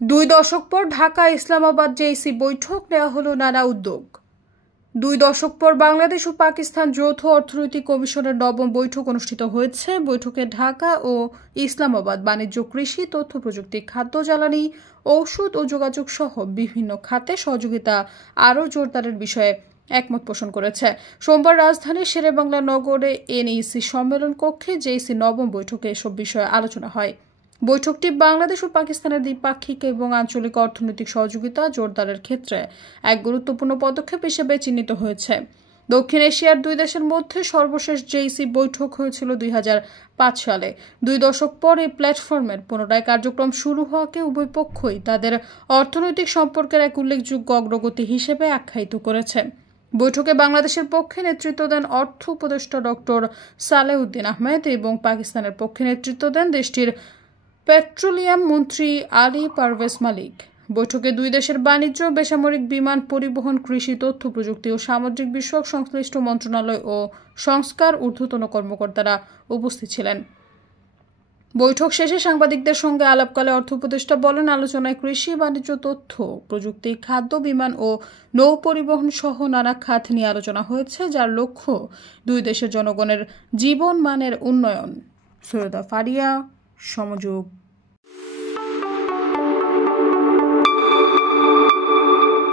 দুই দশক পর ঢাকা ইসলামাবাদ জেএসি বৈঠক নেওয়া হলো নানা উদ্যোগ। 2 দশক পর বাংলাদেশ ও পাকিস্তান যৌথ অর্থনৈতিক কমিশনের 9ম বৈঠক অনুষ্ঠিত হয়েছে। বৈঠকে ঢাকা ও ইসলামাবাদ বাণিজ্য, কৃষি, তথ্য প্রযুক্তি, খাদ্য, জ্বালানি, ঔষধ ও যোগাযোগ সহ বিভিন্ন খাতে সহযোগিতা আরও জোরদারের বিষয়ে একমত পোষণ করেছে। সোমবার রাজধানীর শেরেবাংলা নগরে এনইসি সম্মেলন কক্ষে জেএসি 9ম বৈঠকে এসব বিষয়ে আলোচনা হয়। বৈঠকটি বাংলাদেশ ও পাকিস্তানের দ্বিপাক্ষিক এবং আঞ্চলিক অর্থনৈতিক সহযোগিতা জোরদারের ক্ষেত্রে এক গুরুত্বপূর্ণ পদক্ষেপ হিসেবে চিহ্নিত হয়েছে। দক্ষিণ এশিয়ার দুই দেশের মধ্যে সর্বশেষ জেএসি বৈঠক হয়েছিল 2005 সালে। 2 দশক পর এই প্ল্যাটফর্মের পুনরায় কার্যক্রম শুরু হওয়াকে উভয় পক্ষই তাদের অর্থনৈতিক সম্পর্কের এক উল্লেখযোগ্য অগ্রগতি হিসেবে আখ্যায়িত করেছে। বৈঠকে বাংলাদেশের পক্ষে নেতৃত্ব দেন অর্থ উপদেষ্টা ডক্টর সালেউদ্দিন আহমেদ এবং পাকিস্তানের পক্ষে নেতৃত্ব দেন দেশটির পেট্রোলিয়াম মন্ত্রী আলী পারভেজ মালিক। বৈঠকে দুই দেশের বাণিজ্য, বেসামরিক বিমান পরিবহন, কৃষি, তথ্য প্রযুক্তি ও সামুদ্রিক বিষয়ক সংশ্লিষ্ট মন্ত্রণালয় ও সংস্কার ঊর্ধ্বতন কর্মকর্তারা উপস্থিত ছিলেন। বৈঠক শেষে সাংবাদিকদের সঙ্গে আলাপকালে অর্থ উপদেষ্টা বলেন, আলোচনায় কৃষি, বাণিজ্য, তথ্য প্রযুক্তি, খাদ্য, বিমান ও নৌ পরিবহন সহ নানা খাত নিয়ে আলোচনা হয়েছে, যার লক্ষ্য দুই দেশের জনগণের জীবন মানের উন্নয়ন। সৈয়দা ফারিয়া, সমযোগ।